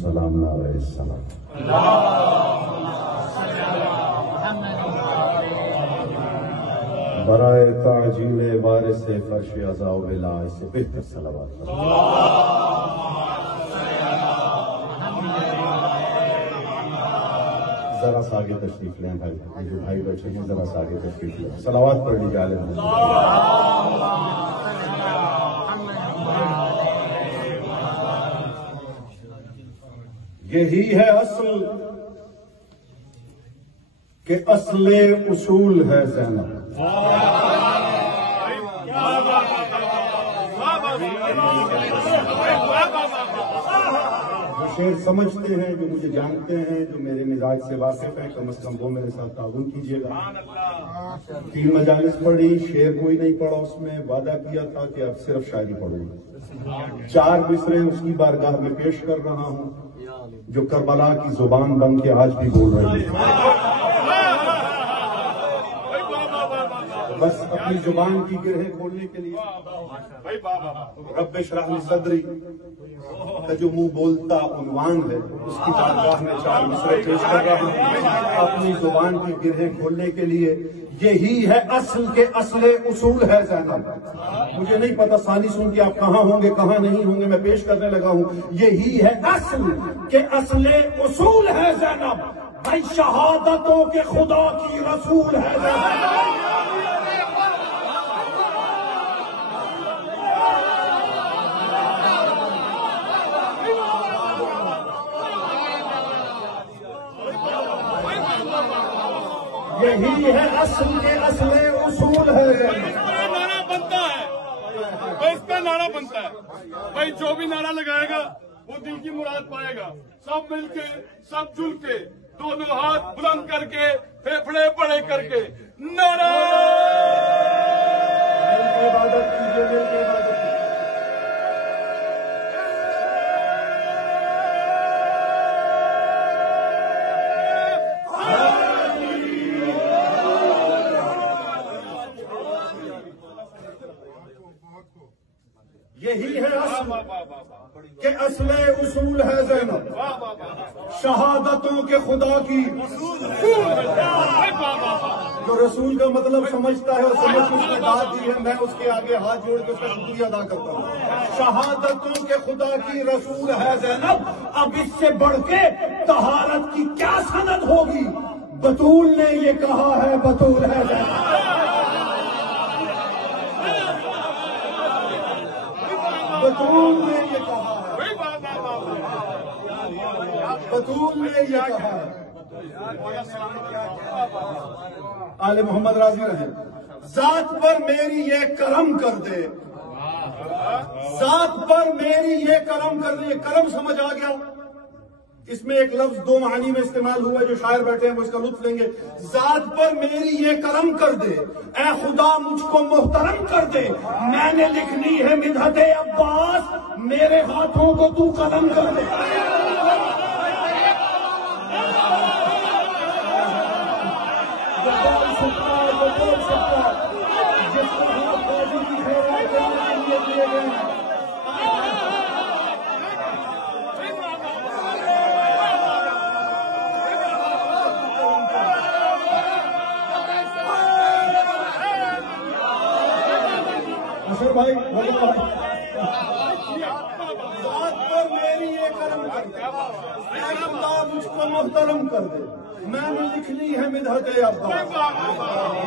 السلام علیہ السلام برائے تعجیل وارث فرش عزا و بلا، اس سے بہتر صلوات ذرا سا آگے تشریف لیں بھائی، جو بھائی بیٹھے ہیں ذرا سا آگے تشریف لیں، صلوات پڑھ لیجیے عالم میں۔ یہی ہے اصل کہ اصل اصول ہے زینب۔ جو شعر سمجھتے ہیں، جو مجھے جانتے ہیں، جو میرے مزاج سے واقف ہیں، کم از کم وہ میرے ساتھ تعاون کیجیے گا۔ 3 مجالس پڑھی، شعر کوئی نہیں پڑھا، اس میں وعدہ کیا تھا کہ اب صرف شاعری پڑھوں گا۔ 4 مصرے اس کی بارگاہ میں پیش کر رہا ہوں جو کربلا کی زبان بن کے آج بھی بول رہے ہیں۔ بس اپنی زبان کی گرہیں کھولنے کے لیے رب اشرح لی صدری کا جو منہ بولتا عنوان ہے، اس کی بارگاہ میں 4 مصرے پیش کر رہا ہوں اپنی زبان کی گرہیں کھولنے کے لیے۔ یہی ہے اصل کے اصل اصول ہے زینب۔ مجھے نہیں پتا ثانی سن کے آپ کہاں ہوں گے کہاں نہیں ہوں گے، میں پیش کرنے لگا ہوں۔ یہی ہے اصل کے اصل اصول ہے زینب، بھائی شہادتوں کے خدا کی رسول ہے زینب۔ یہی ہے اصل کے اصل اصول ہے۔ نعرہ بنتا ہے بھائی، اس پہ نعرہ بنتا ہے بھائی، جو بھی نعرہ لگائے گا وہ دل کی مراد پائے گا۔ سب مل کے، سب جل کے، دونوں ہاتھ بلند کر کے، پھیپھڑے بڑے کر کے نعرہ عبادت کیجیے، مل کے عبادت کیجیے۔ یہی ہے اصل کہ اصل اصول ہے زینب، شہادتوں کے خدا کی۔ جو رسول کا مطلب سمجھتا ہے اور سمجھ اس نے داد دی ہے، میں اس کے آگے ہاتھ جوڑ کے اس کا شکریہ ادا کرتا ہوں۔ شہادتوں کے خدا کی رسول ہے زینب، اب اس سے بڑھ کے طہارت کی کیا سند ہوگی؟ بطول نے یہ کہا ہے بطول ہے زینب۔ بطول نے یہ کہا ہے، بطول نے یہ کہا ہے۔ آل محمد راضی رہے۔ ذات پر میری یہ کرم کر دے، ذات پر میری یہ کرم کر دے۔ یہ کرم سمجھ آ گیا؟ اس میں ایک لفظ 2 معنی میں استعمال ہوا ہے، جو شاعر بیٹھے ہیں وہ اس کا لطف لیں گے۔ ذات پر میری یہ کرم کر دے، اے خدا مجھ کو محترم کر دے، میں نے لکھنی ہے مدحت عباس، میرے ہاتھوں کو تو قلم کر دے۔ وہ بول سکتا جس کو ہاتھ بازی کی خیرات کرنے کے لیے دیے گئے ہیں۔ بھائی ذات پر میری یہ کرم کر دے، اے خدا مجھ کو محترم کر دے، میں نے لکھنی ہے مدحت عباس،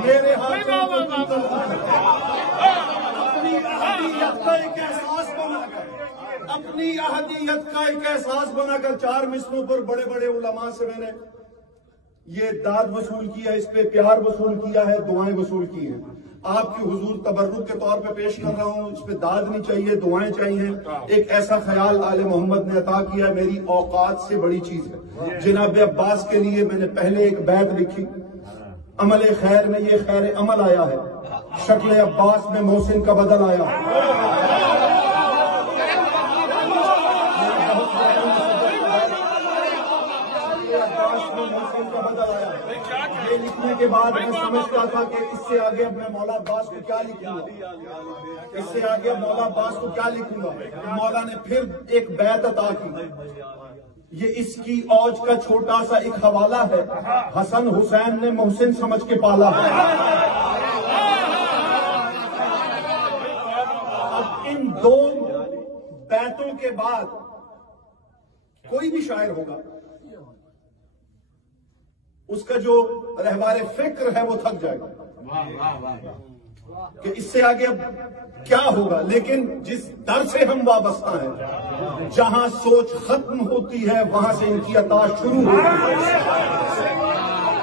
میرے ہاتھوں کو تو قلم کر دے۔ اپنی اہلیت کا ایک احساس بنا کر، اپنی اہلیت کا ایک احساس بنا کر 4 مصروں پر بڑے بڑے علماء سے میں نے یہ داد وصول کیا، اس پہ پیار وصول کیا ہے، دعائیں وصول کی ہیں۔ آپ کی حضور تبرک کے طور پہ پیش کر رہا ہوں، اس پہ داد نہیں چاہیے، دعائیں چاہیے۔ ایک ایسا خیال آل محمد نے عطا کیا، میری اوقات سے بڑی چیز ہے۔ جناب عباس کے لیے میں نے پہلے ایک بیت لکھی، عمل خیر میں یہ خیر عمل آیا ہے، شکل عباس میں محسن کا بدل آیا ہے۔ یہ لکھنے کے بعد میں سمجھتا تھا کہ اس سے آگے اب میں مولا عباس کو کیا لکھوں گا، اس سے آگے مولا عباس کو کیا لکھوں گا۔ مولا نے پھر ایک بیعت عطا کی، یہ اس کی اوج کا چھوٹا سا ایک حوالہ ہے، حسن حسین نے محسن سمجھ کے پالا ہے۔ اب ان دو بیتوں کے بعد کوئی بھی شاعر ہوگا، اس کا جو رہبار فکر ہے وہ تھک جائے گا کہ اس سے آگے اب کیا ہوگا۔ لیکن جس در سے ہم وابستہ ہیں، جہاں سوچ ختم ہوتی ہے وہاں سے ان کی عطا شروع ہوتی ہے۔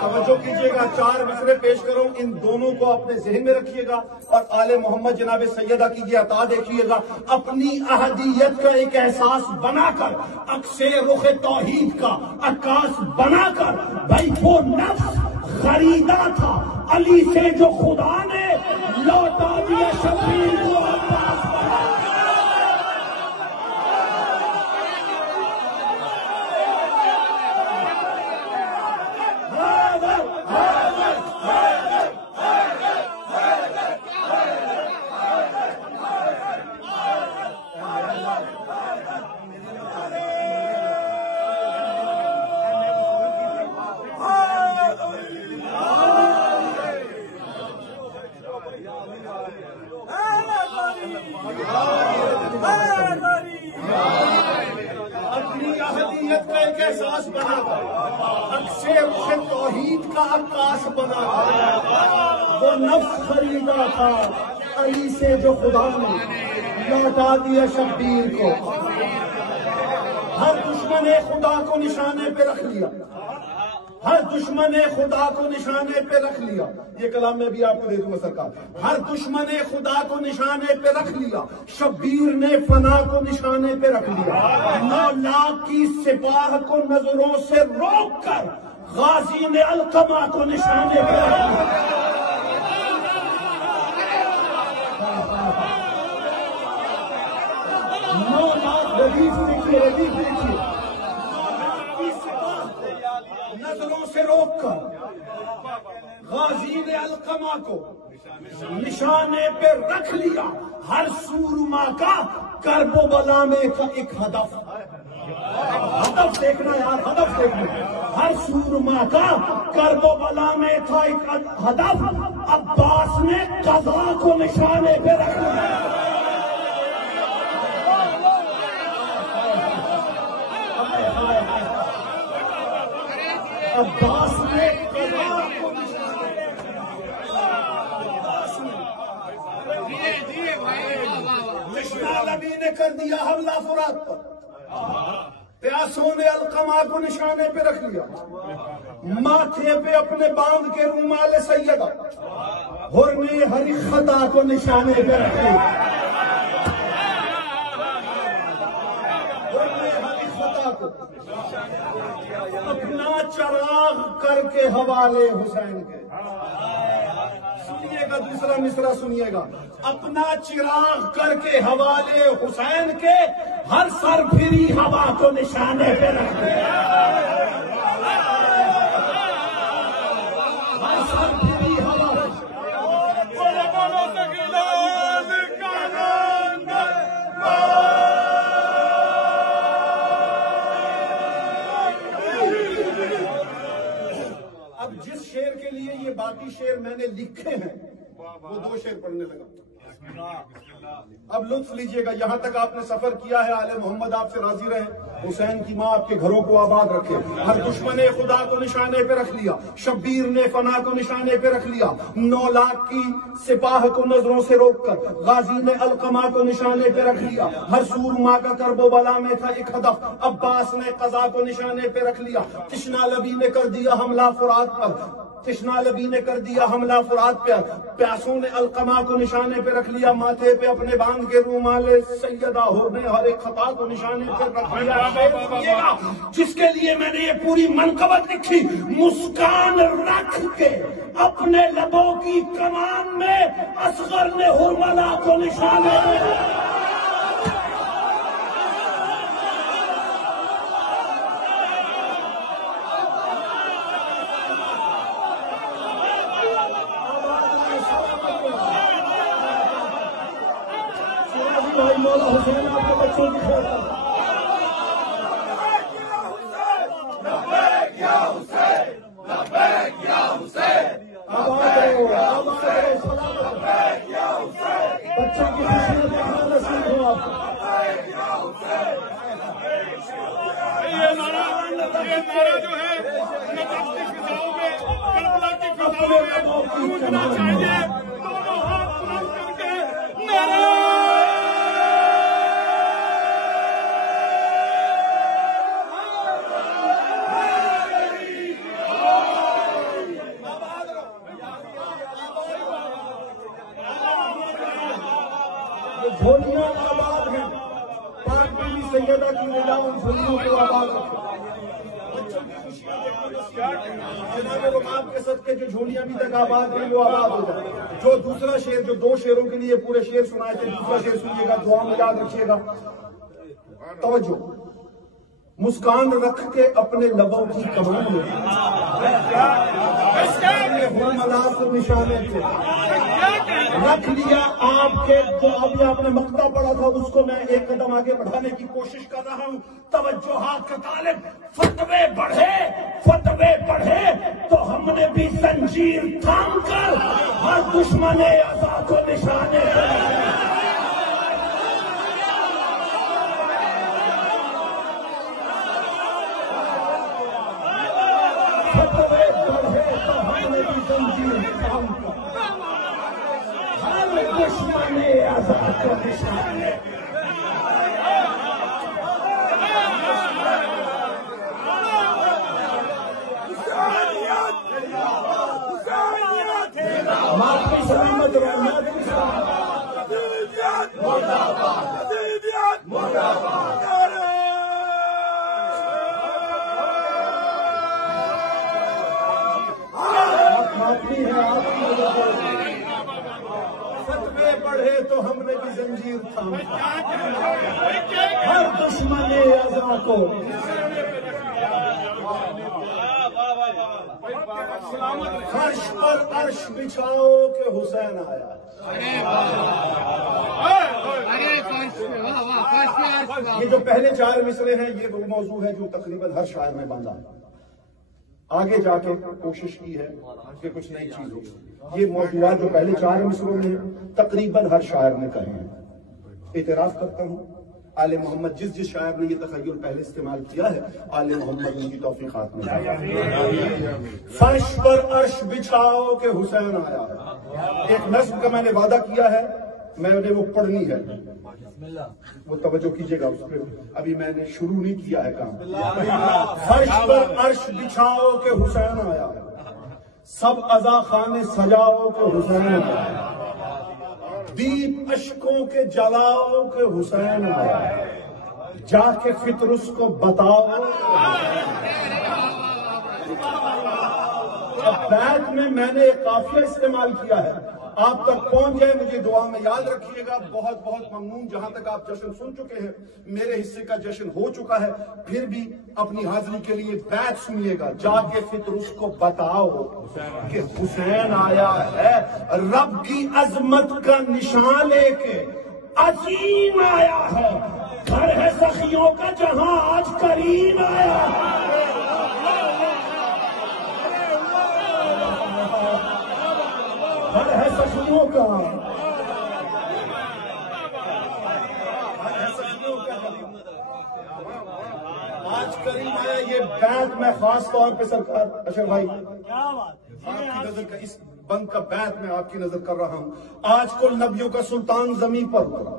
توجہ کیجئے گا، 4 مصرے پیش کروں، ان دونوں کو اپنے ذہن میں رکھیے گا اور آل محمد جناب سیدہ کی یہ عطا دیکھیے گا۔ اپنی احدیت کا ایک احساس بنا کر، عکس رخ توحید کا عکاس بنا کر، بھائی وہ نفس خریدا تھا علی سے جو خدا نے لوٹا دیا شبیر کو عباس بنا۔ اپنی احدیت کا ایک احساس بنا کر، عکس رخ توحید کا عکاس بنا کر، وہ نفس خریدا تھا علی سے جو خدا نے لوٹا دیا شبیر کو۔ ہر دشمن خدا کو نشانے پہ رکھ لیا، ہر دشمن خدا کو نشانے پہ رکھ لیا۔ یہ کلام میں بھی آپ کو دے دوں گا سرکار۔ ہر دشمن خدا کو نشانے پہ رکھ لیا، شبیر نے فنا کو نشانے پہ رکھ لیا۔ 9 لاکھ کی سپاہ کو نظروں سے روک کر غازی نے القمہ کو نشانے پہ رکھ لیا۔ ردیف دیکھیے، نظروں سے روک کر غازی نے القمہ کو نشانے پہ رکھ لیا۔ ہر سورما کا کرب و بلا میں تھا ایک ہدف۔ ہدف دیکھنا یار، ہدف دیکھنا۔ ہر سورما کا کرب و بلا میں تھا ایک ہدف، عباس نے قضا کو نشانے پہ رکھ لیا۔ عباس نے قضا کو تشنا لبی نے کر دیا حملہ فرات پر، پیاسوں نے القمہ کو نشانے پہ رکھ لیا۔ ماتھے پہ اپنے باندھ کے رومال سیدہ، حر نے ہر خطا کو نشانے پہ رکھ لیا۔ حر نے ہر خطا کو اپنا چراغ کر کے حوالے حسین کے۔ سنیے گا دوسرا مصرع، سنیے گا۔ اپنا چراغ کر کے حوالے حسین کے، ہر سر پھری ہوا کو نشانے پہ رکھ دیا۔ ہر سر پھری ہوا شعر کے لیے یہ باقی شعر میں نے لکھے ہیں، وہ 2 شعر پڑھنے لگا۔ اب لطف لیجئے گا، یہاں تک آپ نے سفر کیا ہے، آل محمد آپ سے راضی رہے، حسین کی ماں آپ کے گھروں کو آباد رکھے۔ ہر دشمن خدا کو نشانے پہ رکھ لیا، شبیر نے فنا کو نشانے پہ رکھ لیا۔ 9 لاکھ کی سپاہ کو نظروں سے روک کر غازی نے القمہ کو نشانے پہ رکھ لیا۔ ہر سورما کا کرب و بلا میں تھا ایک ہدف، عباس نے قضا کو نشانے پہ رکھ لیا۔ تشنا لبی نے کر دیا حملہ فرات پر، تشنا لبی نے کر دیا حملہ فرات پہ، پیاسوں نے القمہ کو نشانے پہ رکھ لیا۔ ماتھے پہ اپنے باندھ کے رومال سیدہ، حر نے ہر ایک خطا کو نشانے پہ رکھ لیا۔ جس کے لیے میں نے یہ پوری منقبت لکھی، مسکان رکھ کے اپنے لبوں کی کمان میں اصغر نے حرملا کو نشانے پہ رکھ لیا۔ مولا حسین آپ کے بچوں کی خیر یہ نعرہ جو ہے نجف کی فضاؤں میں، کربلا کی فضاؤں میں گونجنا چاہیے. دونوں ہاتھ بلند کر کے نعرہ جھولیاں آباد ہیں. پاک بیوی سیدہ کی نگاہ ان جھولیوں کو آباد رکھے. بچوں کی خوشیاں جناب رباب کے صدقے جو جھولیاں ابھی تک آباد ہیں وہ آباد ہو جائے. جو دوسرا شعر، جو 2 شعروں کے لیے پورے شعر سنائے تھے، دوسرا شعر سنیے گا، دعا میں یاد رکھیے گا. توجہ. مسکان رکھ کے اپنے لبوں کی کمان میں نشانے تھے، رکھ لیا آپ کے. جو ابھی آپ نے مقطع پڑھا تھا اس کو میں ایک قدم آگے بڑھانے کی کوشش کر رہا ہوں. توجہات کا طالب. فتوے بڑھے تو ہم نے بھی زنجیر تھام کر ہر دشمن عزا کو نشانے دشمن عزا کو نشانے. معافی سلامت رحمت معافی ہے آپ کی وجہ سے. فتوے بڑھے تو ہم نے بھی زنجیر تھام ہر دشمن عزا کو. فرش پر عرش بچھاؤ کہ حسین آیا. یہ جو پہلے 4 مصرے ہیں یہ وہ موضوع ہے جو تقریباً ہر شاعر نے باندھا ہے. آگے جا کے کوشش کی ہے کہ کچھ نئی چیز ہو. یہ موضوعات جو پہلے 4 مصروں میں تقریباً ہر شاعر نے کہے ہیں. اعتراف کرتا ہوں آل محمد جس شاعر نے یہ تخیل پہلے استعمال کیا ہے آل محمد ان کی توفیقات میں. فرش پر عرش بچھاؤ کہ حسین آیا. ایک نظم کا میں نے وعدہ کیا ہے، میں نے وہ پڑھنی ہے. وہ توجہ کیجیے گا اس پہ. ابھی میں نے شروع نہیں کیا ہے کام. فرش پر عرش بچھاؤ کہ حسین آیا، سب عزا خانے سجاؤ کہ حسین آیا، دیپ اشکوں کے جلاؤ کہ حسین آیا، جا کے فطرس کو بتاؤ. اب بیت میں نے ایک قافیہ استعمال کیا ہے، آپ تک پہنچ جائے مجھے دعا میں یاد رکھیے گا. بہت بہت ممنون. جہاں تک آپ جشن سن چکے ہیں میرے حصے کا جشن ہو چکا ہے، پھر بھی اپنی حاضری کے لیے بیت سنیے گا. جا کے فطرس کو بتاؤ کہ حسین آیا ہے، رب کی عظمت کا نشان لے کے عظیم آیا ہے. گھر ہے سخیوں کا جہاں آج کریم آیا. گھر ہے سخیوں کا آج کریم آیا. یہ بیت میں خاص طور پہ سرکار اشرف بھائی آپ کی نظر کا اس بند کا بیت میں آپ کی نظر کر رہا ہوں. آج کل نبیوں کا سلطان زمین پر اترا،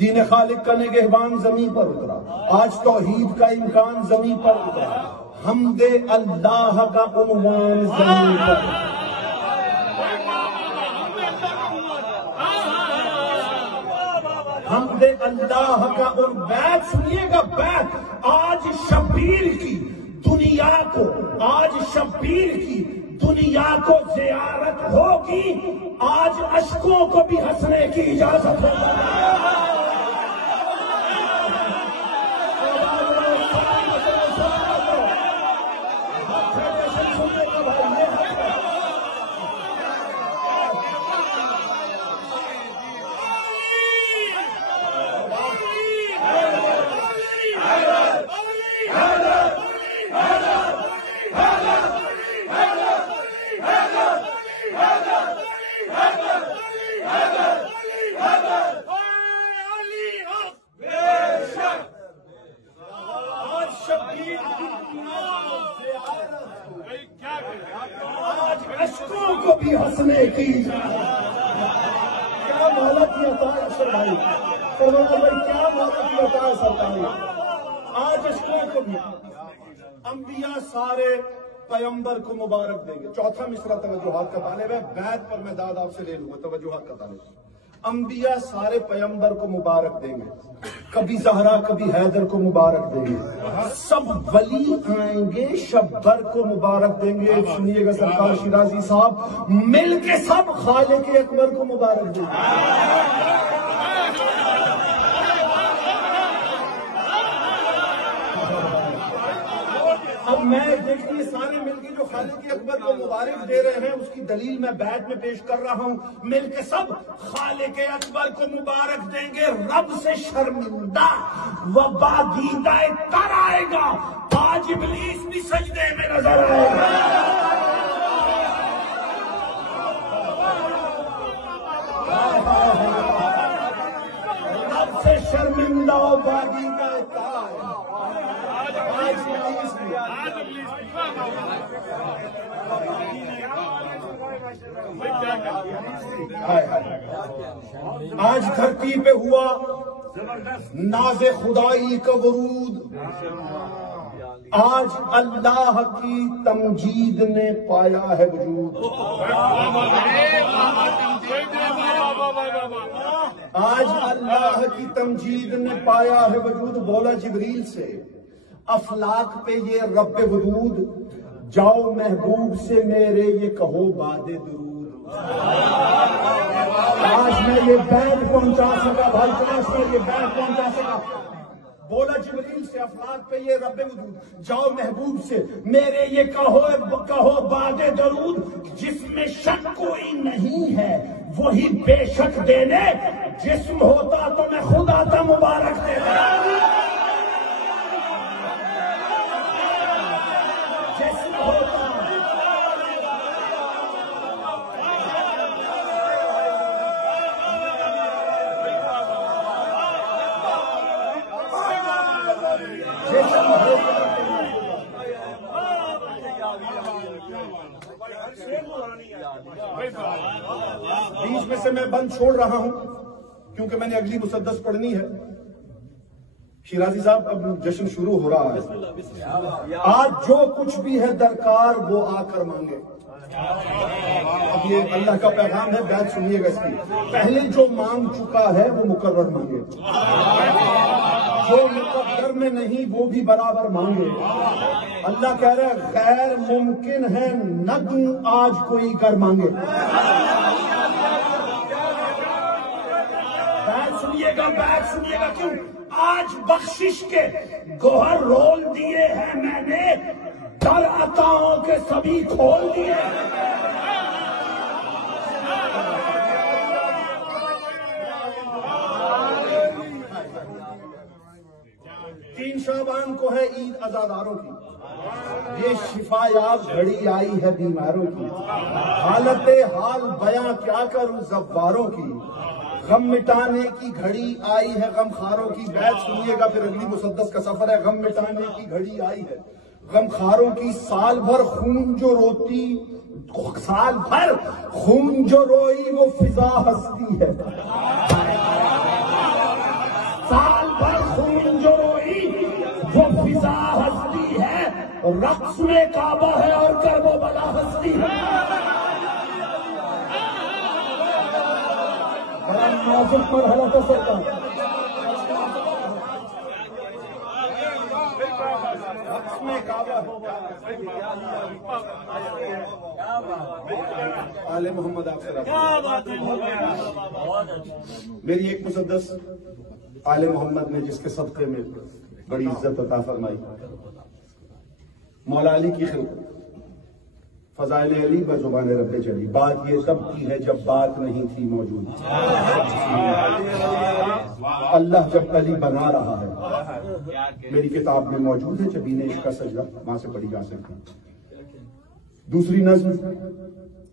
دین خالق کا نگہبان زمین پر اترا، آج توحید کا امکان زمین پر اترا، حمد اللہ کا عنوان زمین پر. حمد اللہ کا اور بیت سنیے گا. بیت آج شبیر کی دنیا کو زیارت ہوگی. آج اشکوں کو بھی ہنسنے کی اجازت ہوگی. کیا آج اشکوں کو بھی ہنسنے کی کیا مہلت کی عطا ہے اشر بھائی، فرمایا بھائی کیا مہلت کی عطا ہے سرکاری، آج اشکوں کو بھی انبیاء سارے پیمبر کو مبارک دیں گے. چوتھا مصرع توجہات کا طالب ہے، بیت پر میں داد آپ سے لے لوں گا، توجہات کا طالب. انبیاء سارے پیمبر کو مبارک دیں گے، کبھی زہرا کبھی حیدر کو مبارک دیں گے، سب ولی آئیں گے شبر کو مبارک دیں گے. سنیے گا سرکار شیرازی صاحب، مل کے سب خالق اکبر کو مبارک دیں گے. اب میں دیکھیے سارے مل کے جو خالق اکبر کو مبارک دے رہے ہیں اس کی دلیل میں بیت میں پیش کر رہا ہوں. مل کے سب خالق اکبر کو مبارک دیں گے، رب سے شرمندہ و بادیدہ تر آئے گا، آج ابلیس بھی سجدے میں نظر آئے گا. رب سے شرمندہ و بادیدہ تر آئے گا. آج دھرتی پہ ہوا ناز خدائی کا ورود، آج اللہ کی تمجید نے پایا ہے وجود. آج اللہ کی تمجید نے پایا ہے وجود. بولا جبریل سے افلاک پہ یہ رب ودود، جاؤ محبوب سے میرے یہ کہو باد درود. آج میں یہ بیت پہنچا سکا بھائی، کاش میں یہ بیت پہنچا سکا. بولا جبریل سے افلاک پہ یہ رب ودود، جاؤ محبوب سے میرے یہ کہو باد درود. جس میں شک کوئی نہیں ہے وہی بے شک دینے، جسم ہوتا تو میں خود آتا مبارک دینے. بیچ میں سے میں بند چھوڑ رہا ہوں کیونکہ میں نے اگلی مسدس پڑھنی ہے. شیرازی صاحب اب جشن شروع ہو رہا ہے. آج جو کچھ بھی ہے درکار وہ آ کر مانگے. اب یہ اللہ کا پیغام ہے، بیت سنیے گا اس کی. پہلے جو مانگ چکا ہے وہ مقرر مانگے، جو مقدر میں نہیں وہ بھی برابر مانگے. اللہ کہہ رہا ہے غیر ممکن ہے نہ دوں آج کوئی کر مانگے. بیت سنیے گا کیوں؟ آج بخشش کے گوہر رول دیے ہیں میں نے، در عطاؤں کے سبھی کھول دیے. 3 شعبان کو ہے عید عزاداروں کی، یہ شفا یاب گھڑی آئی ہے بیماروں کی. حالت حال بیاں کیا کروں زواروں کی، غم مٹانے کی گھڑی آئی ہے غم خاروں کی. بیت سنیے گا پھر اگلی مسدس کا سفر ہے. غم مٹانے کی گھڑی آئی ہے غم خاروں کی، سال بھر خون جو روئی وہ فضا ہستی ہے. سال بھر خون جو روئی وہ فضا ہستی ہے، رقص میں کعبہ ہے اور کرب و بلا ہستی ہے. نازک مرحلہ کا سرکار آل محمد آپ سے میری ایک مسدس آل محمد نے جس کے صدقے میں بڑی عزت عطا فرمائی. مولا علی کی خلقت فضائل علی بزبان رب چلی. بات یہ سب کی ہے جب بات نہیں تھی موجود. اللہ جب علی بنا رہا ہے، میری کتاب میں موجود ہے جبین عشق کا سجدہ، وہاں سے پڑھی جا سکتی. دوسری نظم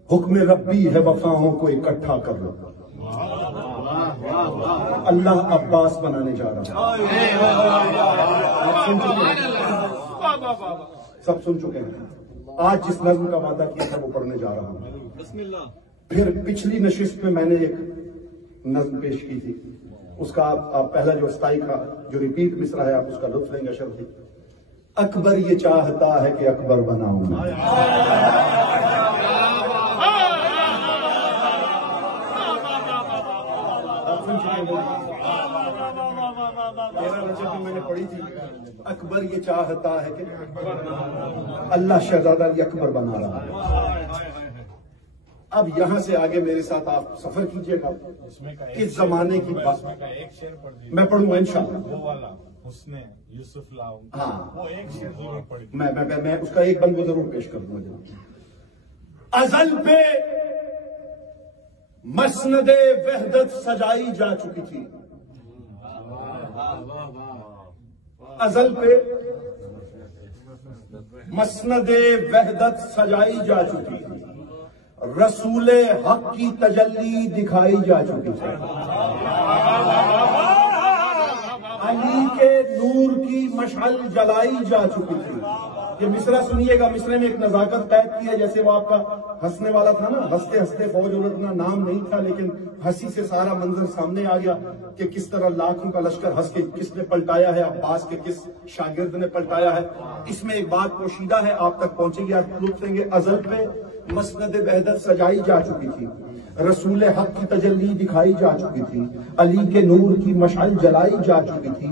حکم ربی ہے وفاؤں کو اکٹھا کر لو. اللہ عباس بنانے جا رہا ہے. سب سن چکے ہیں. آج جس نظم کا وعدہ کیا تھا وہ پڑھنے جا رہا ہوں. پھر پچھلی نشست میں میں نے ایک نظم پیش کی تھی, اس کا آپ پہلا جو استائی کا جو ریپیٹ مصرع ہے آپ اس کا لطف لیں گے. شرط تھی اکبر یہ چاہتا ہے کہ اکبر بناؤں. میں نے پڑھی تھی اکبر یہ چاہتا ہے کہ اللہ شہزادہ علی اکبر بنا رہا ہے. اب یہاں سے آگے میرے ساتھ آپ سفر کیجئے گا اس زمانے کی بات میں پڑھوں گا انشاءاللہ. ہاں میں اس کا ایک بند کو ضرور پیش کر دوں گا. ازل پہ مسند وحدت سجائی جا چکی تھی. ازل پہ مسند وحدت سجائی جا چکی تھی. رسول حق کی تجلی دکھائی جا چکی تھی. علی کے نور کی مشعل جلائی جا چکی تھی. یہ مصرع سنیے گا, مصرع میں ایک نزاکت قید کی ہے. جیسے وہ آپ کا ہنسنے والا تھا نا, ہنستے ہنستے فوج الٹنا نام نہیں تھا, لیکن ہنسی سے سارا منظر سامنے آ گیا کہ کس طرح لاکھوں کا لشکر ہنس کے کس نے پلٹایا ہے, عباس کے کس شاگرد نے پلٹایا ہے. اس میں ایک بات پوشیدہ ہے, آپ تک پہنچے گی, آپ لطف لیں گے. ازل پہ مسند وحدت سجائی جا چکی تھی. رسول حق کی تجلی دکھائی جا چکی تھی. علی کے نور کی مشعل جلائی جا چکی تھی.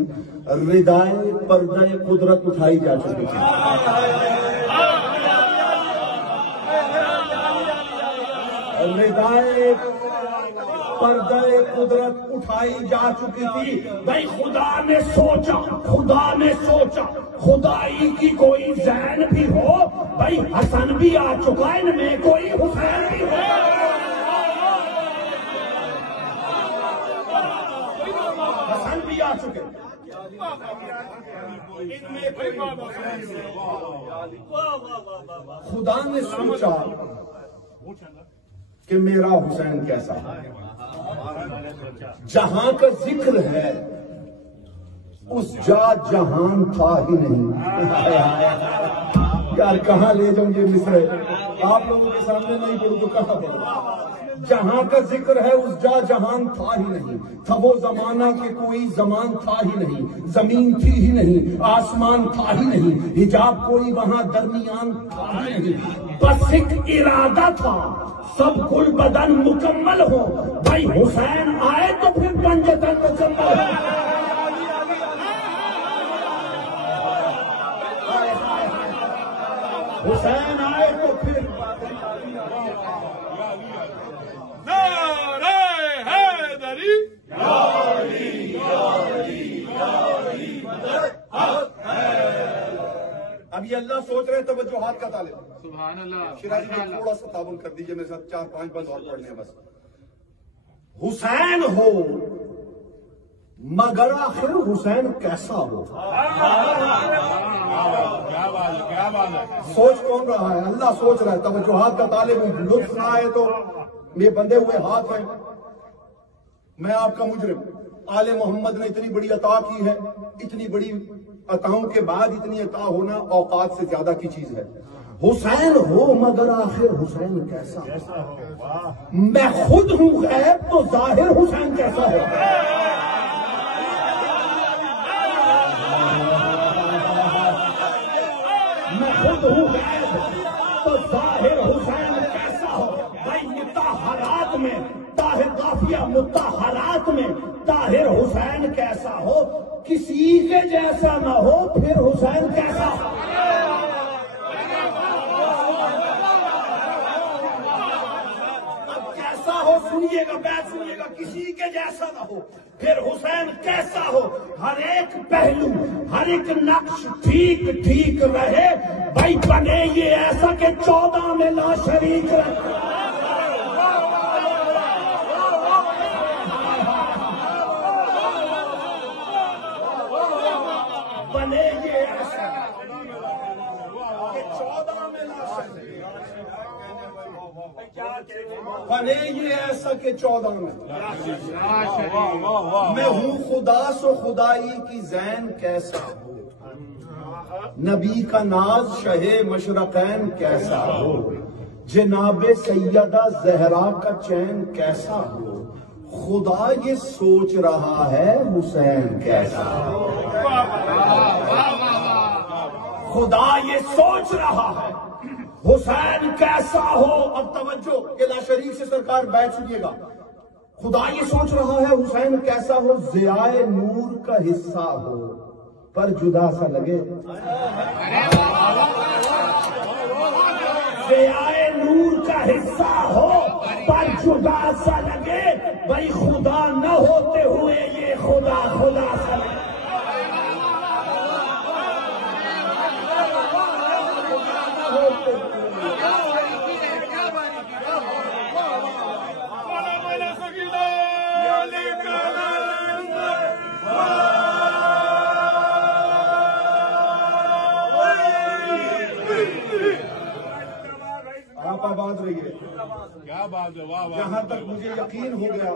ردائے پردہ قدرت اٹھائی جا چکی تھی. ردائے پردہ قدرت اٹھائی جا چکی تھی. بھائی خدا نے سوچا خدائی کی کوئی زین بھی ہو, بھائی حسن بھی آ چکا, ان میں کوئی حسین بھی ہو. حسن بھی آ چکے, خدا نے سوچا کہ میرا حسین کیسا ہے. جہاں کا ذکر ہے اس جا جہان تھا ہی نہیں. یار کہاں لے جاؤں یہ مصرع, آپ لوگوں کے سامنے نہیں پڑھوں تو کہاں پڑھوں. جہاں کا ذکر ہے اس جا جہان تھا ہی نہیں. تھا وہ زمانہ کہ کوئی زمان تھا ہی نہیں. زمین تھی ہی نہیں, آسمان تھا ہی نہیں, حجاب کوئی وہاں درمیان تھا ہی نہیں. بس ایک ارادہ تھا سب کل بدن مکمل ہو. بھائی حسین آئے تو پھر پنجتن مکمل ہو. حسین آئے تو پھر نعرہ حیدری. اب یہ اللہ سوچ رہے توجہات کا طالب. سبحان اللہ. شیراز میں تھوڑا سا تعاون کر دیجئے میرے ساتھ, 4-5 بند اور پڑھنے ہیں بس. حسین ہو مگر آخر حسین کیسا ہو. کیا بات ہے. سوچ کون رہا ہے؟ اللہ سوچ رہا ہے. توجہات کا طالب ہوں, لطف نہ آئے تو یہ بندے ہوئے ہاتھ ہیں. میں آپ کا مجرم. آل محمد نے اتنی بڑی عطا کی ہے, اتنی بڑی عطاؤں کے بعد اتنی عطا ہونا اوقات سے زیادہ کی چیز ہے. حسین ہو مگر آخر حسین کیسا ہو. میں خود ہوں غیب تو ظاہر حسین کیسا ہو. میں خود ہوں غیب تو ظاہر حسین کیسا ہو. بھائی مطہرات میں طاہر قافیہ مطہرات میں طاہر حسین کیسا ہو. کسی کے جیسا نہ ہو پھر حسین کیسا ہو. اب کیسا ہو سنیے گا, بیت سنیے گا. کسی کے جیسا نہ ہو پھر حسین کیسا ہو. ہر ایک پہلو ہر ایک نقش ٹھیک ٹھیک رہے. بھائی بنے یہ ایسا کہ 14 میں لا شریک رہے. بنے یہ ایسا کہ 14 میں لا شریک. بنے یہ ایسا کہ 14 میں. میں ہوں خدا سو خدائی کی زین کیسا ہو. نبی کا ناز شہ مشرقین کیسا ہو، جناب سیدہ زہرا کا چین کیسا ہو، خدا یہ سوچ رہا ہے حسین کیسا ہو، خدا یہ سوچ رہا ہے حسین کیسا ہو۔ اب توجہ، قلعہ شریف سے سرکار بیٹھ سنیے گا۔ خدا یہ سوچ رہا ہے حسین کیسا ہو، ضیاء نور کا حصہ ہو پر جدا سا لگے، ضیاء نور کا حصہ ہو پر جدا سا لگے، بھائی خدا نہ ہوتے ہوئے یہ خدا خدا سا لگے۔ آپ آباد رہیے، کیا بات ہے، واہ واہ۔ جہاں تک مجھے یقین ہو گیا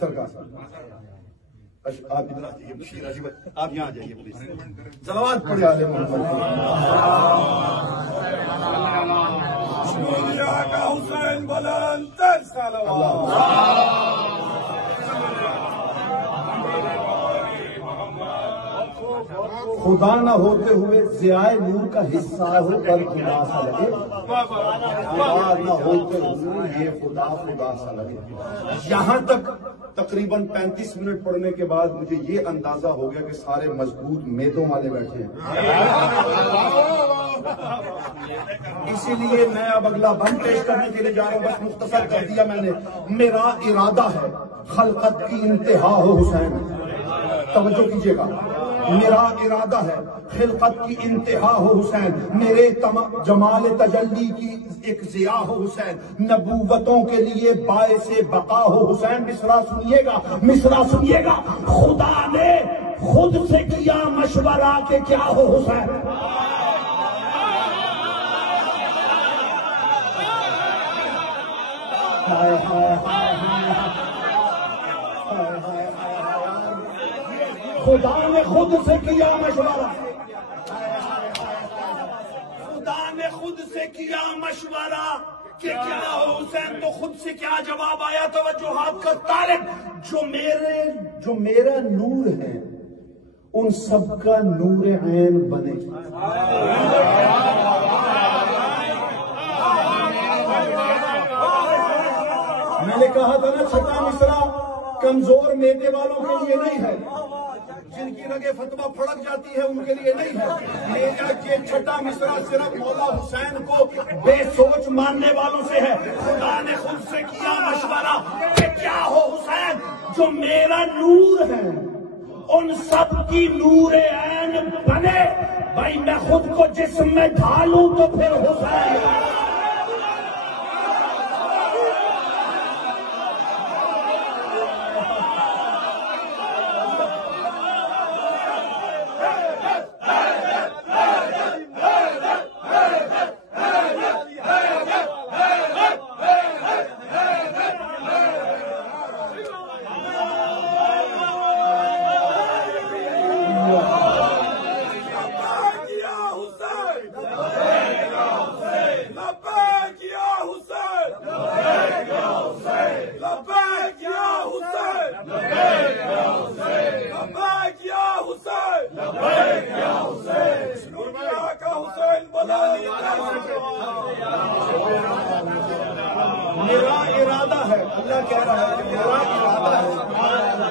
سرکار آپ ادھر آ جائیے، بشیر راجی بھائی آپ یہاں آ جائیے پلیز، صلوات پڑھے آل محمد۔ کا حسین بلند تر صلوات۔ خدا نہ ہوتے ہوئے ضیاء نور کا حصہ ہو پر خدا سا لگے، خدا نہ ہوتے ہوئے یہ خدا خدا سا لگے۔ یہاں تک تقریباً 35 منٹ پڑھنے کے بعد مجھے یہ اندازہ ہو گیا کہ سارے مضبوط میدوں والے بیٹھے ہیں، اسی لیے میں اب اگلا بند پیش کرنے کے لیے جا رہا ہوں، بس مختصر کر دیا میں نے۔ میرا ارادہ ہے خلقت کی انتہا ہو حسین، توجہ کیجیے گا، میرا ارادہ ہے خلقت کی انتہا ہو حسین، میرے جمال تجلی کی ایک ضیاء ہو حسین، نبوتوں کے لیے باعث بقا ہو حسین۔ مصرع سنیے گا، مصرع سنیے گا، خدا نے خود سے کیا مشورہ کہ کیا ہو حسین، خدا نے خود سے کیا مشورہ، خدا نے خود سے کیا مشورہ کہ کیا ہو حسین، تو خود سے کیا جواب آیا؟ توجہات کا طالب، جو میرا نور ہے ان سب کا نور عین بنے۔ میں نے کہا تھا نا چھٹا مصرع کمزور میدے والوں کے لیے نہیں ہے، جن کی رگے فتویٰ پھڑک جاتی ہے ان کے لیے نہیں ہے، میرا یہ چھٹا مصرع صرف مولا حسین کو بے سوچ ماننے والوں سے ہے۔ خدا نے خود سے کیا مشورہ کہ کیا ہو حسین، جو میرا نور ہے ان سب کی نور عین بنے، بھائی میں خود کو جسم میں ڈھالوں تو پھر حسین۔ میرا ارادہ ہے، اللہ کہہ رہا ہے کہ میرا ارادہ ہے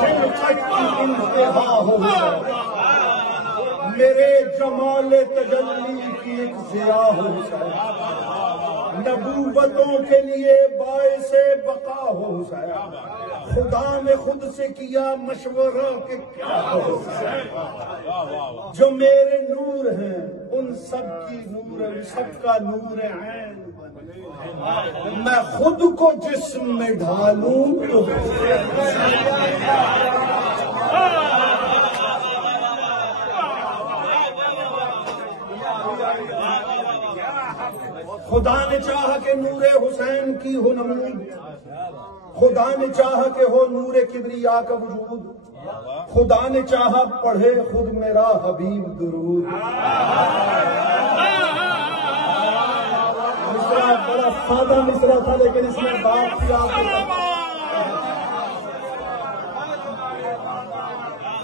خلقت کی انتہا ہو، میرے جمال تجلی کی ایک ضیاء ہو، نبوتوں کے لیے باعث بقا ہو حسین، خدا نے خود سے کیا مشورہ کہ کیا ہو حسین، جو میرے نور ہیں ان سب کی نور، ان سب کا نور عین، میں خود کو جسم میں ڈھالوں تو خدا نے چاہا کہ نور حسین کی ہو نمود، خدا نے چاہا کہ ہو نور کبریا کا وجود، خدا نے چاہا پڑھے خود میرا حبیب درود. مصرع بڑا سادہ مصرع تھا لیکن اس میں بات کیا.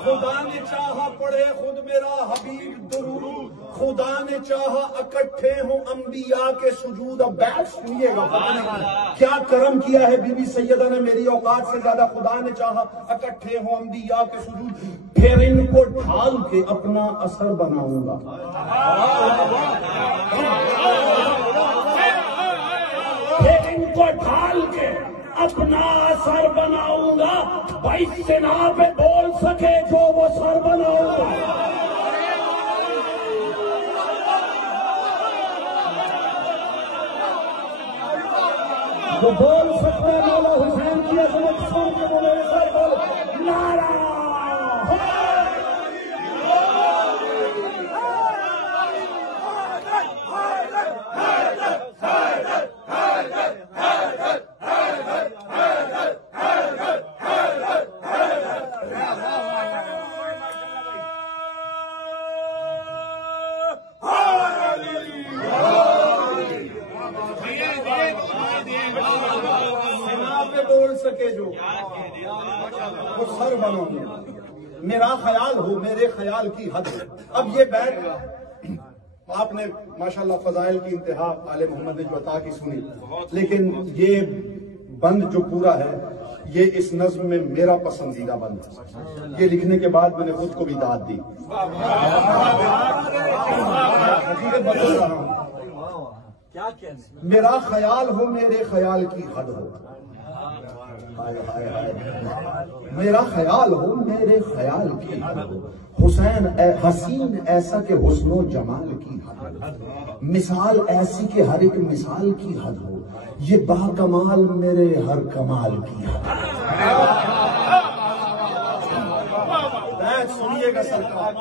خدا نے چاہا پڑھے خود میرا حبیب درود. خدا نے چاہا اکٹھے ہوں انبیاء کے سجود. اب بیٹھ سنیے گا کیا کرم کیا ہے بی بی سیدہ نے میری اوقات سے زیادہ. خدا نے چاہا اکٹھے ہوں انبیاء کے سجود. پھر ان کو ڈھال کے اپنا اثر بناؤں گا. پھر ان کو ڈھال کے اپنا اثر بناؤں گا. بھائی سنا پہ بول سکے جو وہ سر بناؤں گا. جو بول سکتا ہے مولا حسین کی عظمت سن کے وہ میرے سر بول نعرہ بول سکے جو وہ سر بنو. میرا خیال ہو میرے خیال کی حد. اب یہ بیت آپ نے ماشاءاللہ فضائل کی انتہا آل محمد نے جو عطا کی سنی, لیکن یہ بند جو پورا ہے یہ اس نظم میں میرا پسندیدہ بند ہے. یہ لکھنے کے بعد میں نے خود کو بھی داد دی. میرا خیال ہو میرے خیال کی حد ہو. میرا خیال ہو میرے خیال کی حد ہو. حسین حسین ایسا کہ حسن و جمال کی حد ہو. مثال ایسی کہ ہر ایک مثال کی حد ہو. یہ با کمال میرے ہر کمال کی حد ہو. سنیے گا سرکار,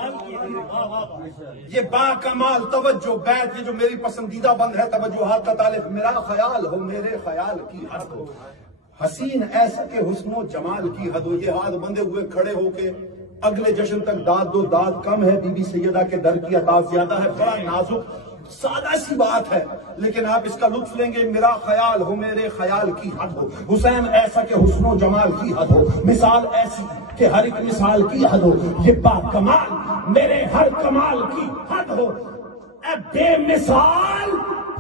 یہ با کمال توجہ بیت یہ جو میری پسندیدہ بند ہے توجہات کا طالب. میرا خیال ہو میرے خیال کی حد ہو. حسین ایسا کہ حسن و جمال کی حد ہو. یہ ہاتھ بندے ہوئے کھڑے ہو کے اگلے جشن تک داد دو. داد کم ہے بی بی سیدہ کے در کی عطا زیادہ ہے. بڑا نازک سادہ سی بات ہے لیکن آپ اس کا لطف لیں گے. میرا خیال ہو میرے خیال کی حد ہو. حسین ایسا کہ حسن و جمال کی حد ہو. مثال ایسی کہ ہر ایک مثال کی حد ہو. یہ با کمال میرے ہر کمال کی حد ہو. اے بے مثال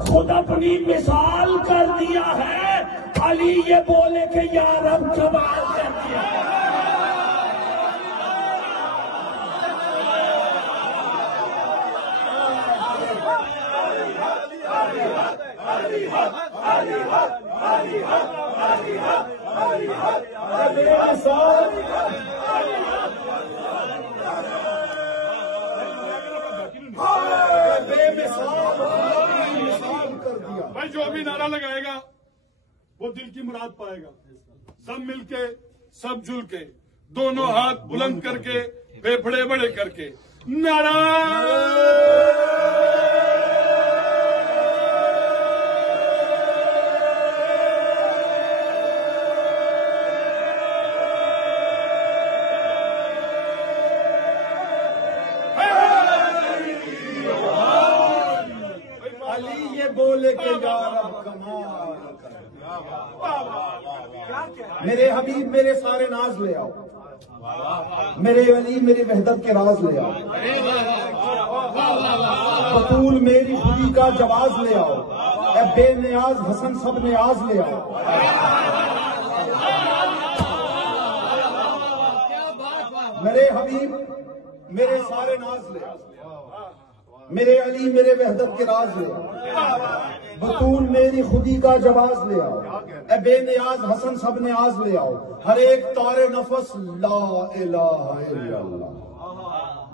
خود اپنی مثال کر دیا ہے. علی یہ بولے کہ یا رب کمال کر دیا. بھائی جو بھی نعرہ لگائے گا وہ دل کی مراد پائے گا. سب مل کے سب جل کے دونوں ہاتھ بلند کر کے پھیپھڑے بڑے کر کے نعرہ بولے کہ یا رب کمال. میرے حبیب میرے سارے ناز لے آؤ. میرے علی میری وحدت کے راز لے آؤ. بطول میری خودی کا جواز لے آؤ. اے بے نیاز حسن سب نیاز لے آؤ. میرے حبیب میرے سارے ناز لے آؤ. میرے علی میرے وحدت کے راز لے آؤ. بطول میری خودی کا جواز لے آؤ. اے بے نیاز حسن سب نیاز لے آؤ. ہر ایک تار نفس لا الہ الا اللہ.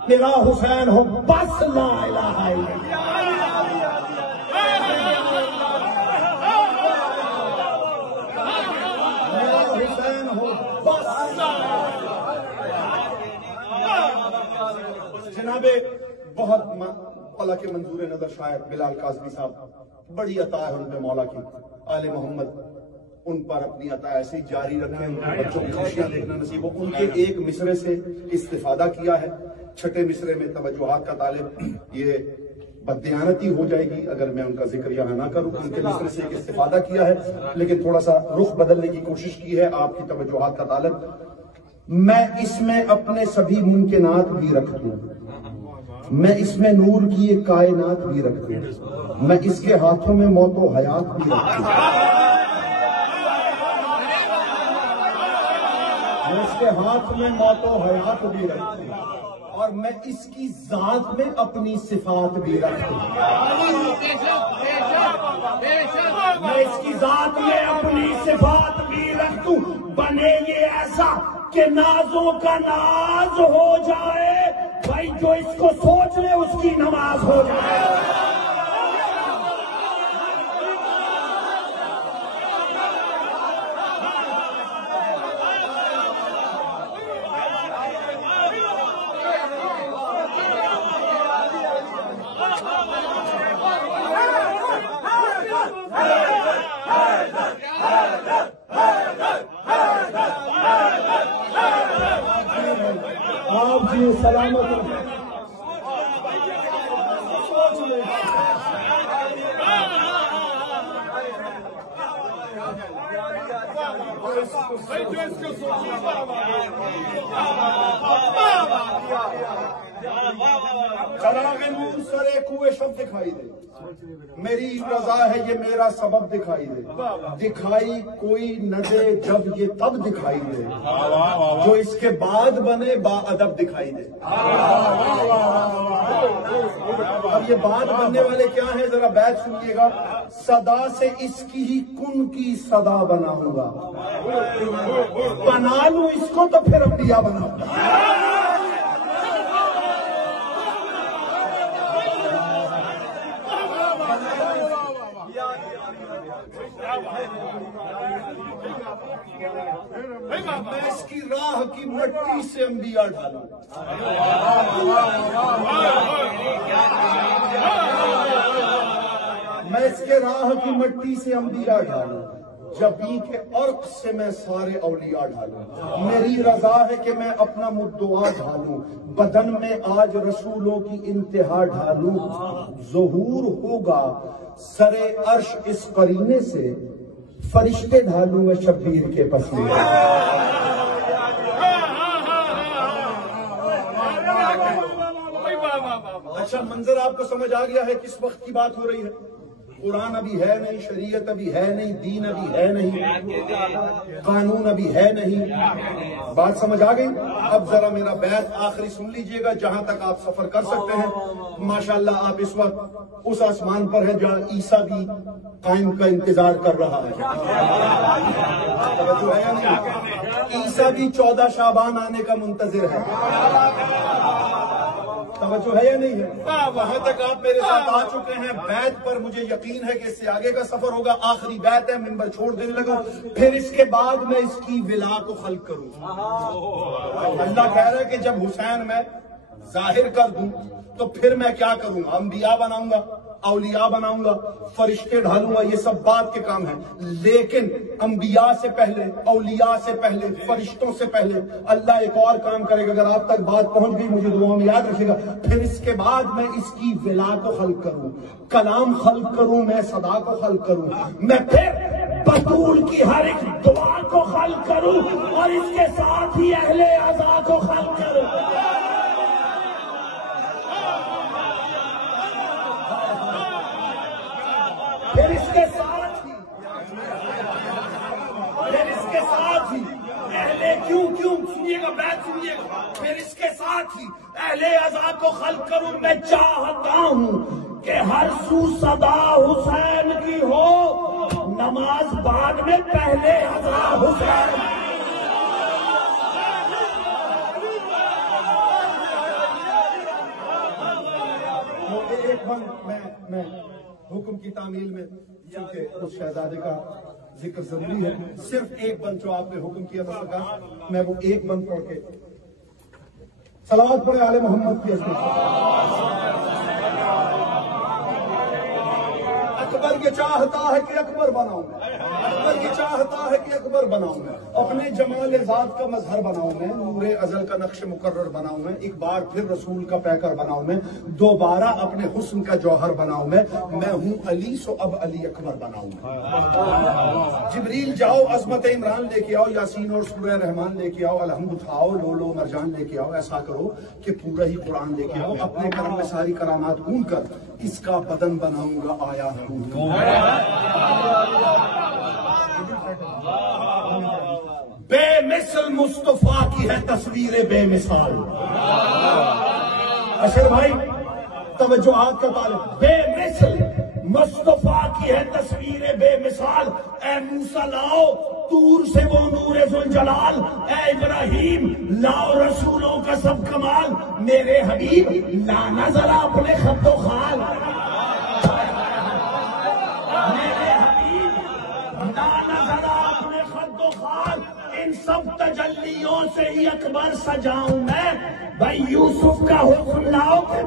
میرا حسین ہو بس لا الہ الا اللہ. میرا حسین ہو بس. جناب بہت اللہ کے منظور نظر شاعر بلال کاظمی صاحب بڑی عطا ہے ان پہ مولا کی. آل محمد ان پر اپنی عطا ایسی جاری رکھیں، ان کے بچوں کی خوشیاں دیکھنا نصیب ہو۔ ان کے ایک مصرے سے استفادہ کیا ہے، چھٹے مصرے میں توجہات کا طالب، یہ بددیانتی ہو جائے گی اگر میں ان کا ذکر یہاں نہ کروں۔ ان کے مصرے سے ایک استفادہ کیا ہے، لیکن تھوڑا سا رخ بدلنے کی کوشش کی ہے آپ کی توجہات کا طالب۔ میں اس میں اپنے سبھی ممکنات بھی رکھ دوں، میں اس میں نور کی ایک کائنات بھی رکھ دوں، میں اس کے ہاتھوں میں موت و حیات بھی رکھ دوں، میں اس کے ہاتھ میں موت و حیات بھی رکھ دوں، اور میں اس کی ذات میں اپنی صفات بھی رکھ دوں، میں اس کی ذات میں اپنی صفات بھی رکھ دوں۔ بنے یہ ایسا کہ نازوں کا ناز ہو جائے، بھائی جو اس کو سوچ لے اس کی نماز ہو جائے۔ آپ جی سلامت چراغ نور سرے کوئے شب دکھائی دے، میری رضا ہے یہ میرا سبب دکھائی دے، دکھائی کوئی نہ دے جب یہ تب دکھائی دے، جو اس کے بعد بنے با ادب دکھائی دے۔ اب یہ بعد بننے والے کیا ہیں ذرا بیت سنیے گا۔ صدا سے اس کی ہی کن کی صدا بناؤں گا، بنا لوں اس کو تو پھر انبیاء بناؤں گا۔ میں اس کی راہ کی مٹی سے انبیاء ڈالوں، میں اس کے راہ کی مٹی سے انبیاء ڈالوں، جبیں کے عرق سے میں سارے اولیاء ڈالوں۔ میری رضا ہے کہ میں اپنا مدعا ڈھالوں، بدن میں آج رسولوں کی انتہا ڈھالوں۔ ظہور ہوگا سرے عرش اس قرینے سے، فرشتے ڈھالوں میں شبیر کے پسینے۔ اچھا منظر آپ کو سمجھ آ گیا ہے کس وقت کی بات ہو رہی ہے؟ قرآن ابھی ہے نہیں، شریعت ابھی ہے نہیں، دین ابھی ہے نہیں، قانون ابھی ہے نہیں، بات سمجھ آ گئی؟ اب ذرا میرا بیت آخری سن لیجئے گا جہاں تک آپ سفر کر سکتے ہیں۔ ماشاءاللہ آپ اس وقت اس آسمان پر ہیں جہاں عیسیٰ بھی قائم کا انتظار کر رہا ہے۔ عیسیٰ بھی 14 شعبان آنے کا منتظر ہے۔ توجہ ہے یا نہیں ہے؟ وہاں تک آپ میرے ساتھ آ چکے ہیں۔ بیت پر مجھے یقین ہے کہ اس سے آگے کا سفر ہوگا۔ آخری بیت ہے، منبر چھوڑ دینے لگا، پھر اس کے بعد میں اس کی ولا کو خلق کروں۔ اللہ کہہ رہا ہے کہ جب حسین میں ظاہر کر دوں تو پھر میں کیا کروں گا؟ انبیاء بناؤں گا، اولیاء بناؤں گا، فرشتے ڈھالوں گا، یہ سب بات کے کام ہیں۔ لیکن انبیاء سے پہلے، اولیاء سے پہلے، فرشتوں سے پہلے اللہ ایک اور کام کرے گا۔ اگر آپ تک بات پہنچ گئی مجھے دعا میں یاد رکھے گا۔ پھر اس کے بعد میں اس کی ولا کو خلق کروں، کلام خلق کروں، میں صدا کو خلق کروں، میں پھر بطول کی ہر ایک دعا کو خلق کروں، اور اس کے ساتھ ہی اہل عزا کو خلق کروں۔ پھر اس کے ساتھ ہی کیوں سنیے گا، بیت سنیے گا، پھر اس کے ساتھ ہی اہل عزا کو خلق کروں۔ میں چاہتا ہوں کہ ہر سو صدا حسین کی ہو، نماز بعد میں پہلے عزا حسین۔ ایک میں حکم کی تعمیل میں چونکہ اس شہزادے کا ذکر ضروری ہے، صرف ایک بند جو آپ نے حکم کیا تھا سرکار، میں وہ ایک بند پڑھ کے صلوات پڑھے آل محمد کی عظمت۔ اکبر یہ چاہتا ہے کہ اکبر بناؤں، اکبر دل چاہتا ہے کہ اکبر بناؤں میں، اپنے جمال ذات کا مظہر بناؤں میں، نور ازل کا نقش مقرر بناؤں میں، ایک بار پھر رسول کا پیکر بناؤں میں، دوبارہ اپنے حسن کا جوہر بناؤں میں ہوں علی سو اب علی اکبر بناؤں میں۔ جبریل جاؤ عظمت عمران لے کے آؤ، یاسین اور سورہ رحمان لے کے آؤ، الحمد اٹھاؤ، لولو مرجان لے کے آؤ، ایسا کرو کہ پورا ہی قرآن لے کے آؤ، اپنے کرم میں ساری کرامات اون کر اس کا بدن بناؤں گا آیا ہوں۔ بے مثل مصطفیٰ کی ہے تصویر بے مثال۔ اشر بھائی توجہات کا طالب، بے مثل مصطفیٰ کی ہے تصویر بے مثال، اے موسیٰ لاؤ طور سے وہ نور ذوالجلال، اے ابراہیم لاؤ رسولوں کا سب کمال، میرے حبیب لانا ذرا اپنے خط و خال، میرے حبیب لانا ذرا اپنے خط و خال، ان سب تجلیوں سے ہی اکبر سجاؤں میں، بھائی یوسف کا حکم لاؤ کہ